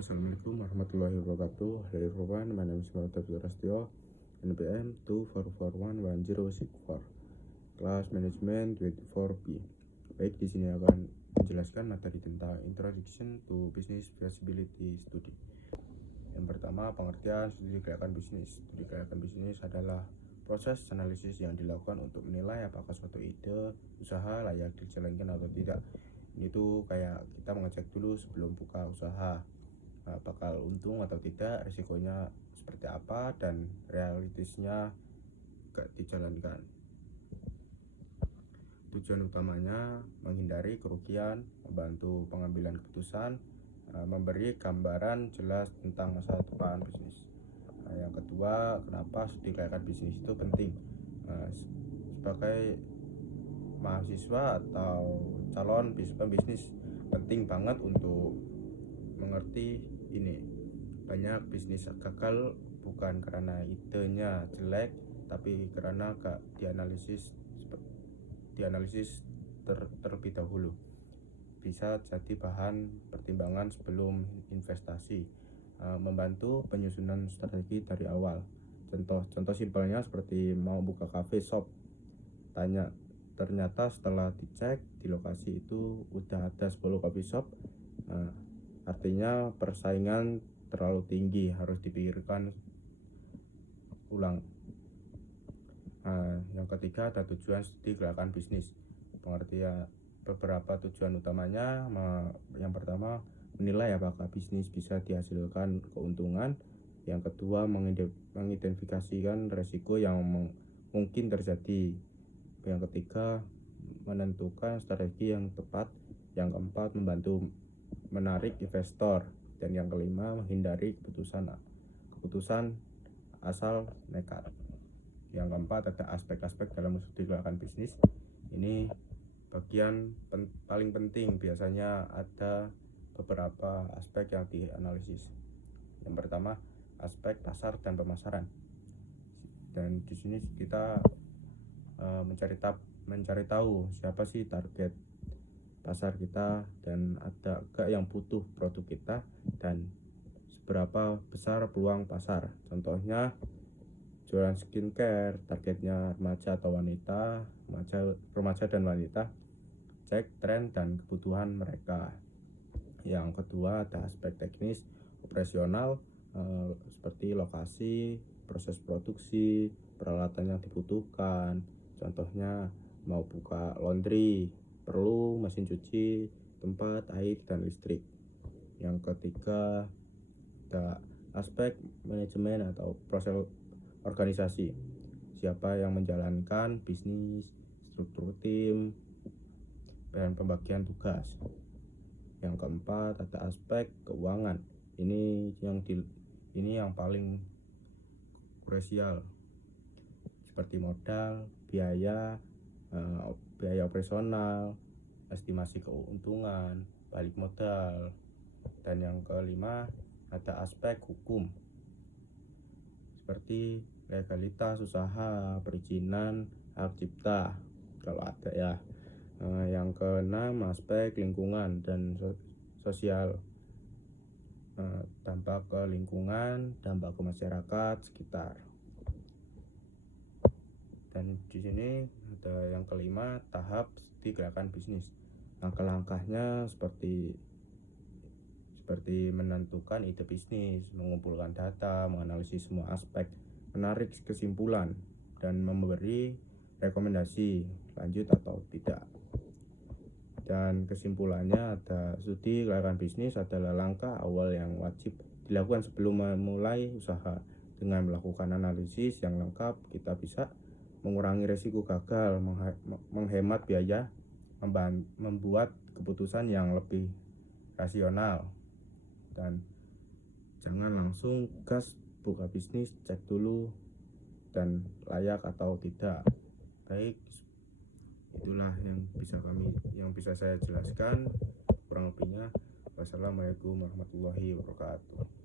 Assalamualaikum warahmatullahi wabarakatuh. Hello everyone, my name is Muhammad Rastio, NPM 2441164, Kelas Manajemen 24B. Baik, di sini akan menjelaskan materi tentang Introduction to Business Feasibility Study. Yang pertama, pengertian studi kelayakan bisnis. Studi kelayakan bisnis adalah proses analisis yang dilakukan untuk menilai apakah suatu ide usaha layak dijalankan atau tidak. Ini tuh kayak kita mengecek dulu sebelum buka usaha, bakal untung atau tidak, risikonya seperti apa, dan realistisnya dijalankan. Tujuan utamanya menghindari kerugian, membantu pengambilan keputusan, memberi gambaran jelas tentang masa depan bisnis. Yang kedua, kenapa studi kelayakan bisnis itu penting? Sebagai mahasiswa atau calon pembisnis, penting banget untuk mengerti ini. Banyak bisnis gagal bukan karena idenya jelek, tapi karena gak dianalisis terlebih dahulu. Bisa jadi bahan pertimbangan sebelum investasi. Membantu penyusunan strategi dari awal. Contoh simpelnya seperti mau buka cafe shop, ternyata setelah dicek di lokasi itu udah ada 10 coffee shop, artinya persaingan terlalu tinggi, harus dipikirkan ulang. Yang ketiga, ada tujuan studi kelayakan bisnis. Pengertian beberapa tujuan utamanya, yang pertama, menilai apakah bisnis bisa dihasilkan keuntungan. Yang kedua, mengidentifikasikan resiko yang mungkin terjadi. Yang ketiga, menentukan strategi yang tepat. Yang keempat, membantu menarik investor. Dan yang kelima, menghindari keputusan asal nekat. Yang keempat, ada aspek-aspek dalam studi kelayakan bisnis. Ini bagian paling penting, biasanya ada beberapa aspek yang dianalisis. Yang pertama, aspek pasar dan pemasaran. Dan di sini kita mencari tahu siapa sih target pasar kita, dan ada gak yang butuh produk kita, dan seberapa besar peluang pasar. Contohnya jualan skincare, targetnya remaja atau wanita, remaja dan wanita. Cek tren dan kebutuhan mereka. Yang kedua, ada aspek teknis operasional, seperti lokasi, proses produksi, peralatan yang dibutuhkan. Contohnya mau buka laundry, perlu mesin cuci, tempat, air, dan listrik. Yang ketiga, ada aspek manajemen atau proses organisasi. Siapa yang menjalankan bisnis, struktur tim, dan pembagian tugas. Yang keempat, ada aspek keuangan. Ini yang paling krusial, seperti modal, biaya operasional, estimasi keuntungan, balik modal. Dan yang kelima, ada aspek hukum, seperti legalitas usaha, perizinan, hak cipta kalau ada ya. Yang keenam, aspek lingkungan dan sosial, dampak ke lingkungan, dampak ke masyarakat sekitar. Dan di sini ada yang kelima, tahap studi kelayakan bisnis. Langkah-langkahnya seperti menentukan ide bisnis, mengumpulkan data, menganalisis semua aspek, menarik kesimpulan, dan memberi rekomendasi lanjut atau tidak. Dan kesimpulannya, ada studi kelayakan bisnis adalah langkah awal yang wajib dilakukan sebelum memulai usaha. Dengan melakukan analisis yang lengkap, kita bisa mengurangi risiko gagal, menghemat biaya, membuat keputusan yang lebih rasional. Dan jangan langsung gas buka bisnis, cek dulu dan layak atau tidak. Baik, itulah yang bisa saya jelaskan. Kurang lebihnya, wassalamualaikum warahmatullahi wabarakatuh.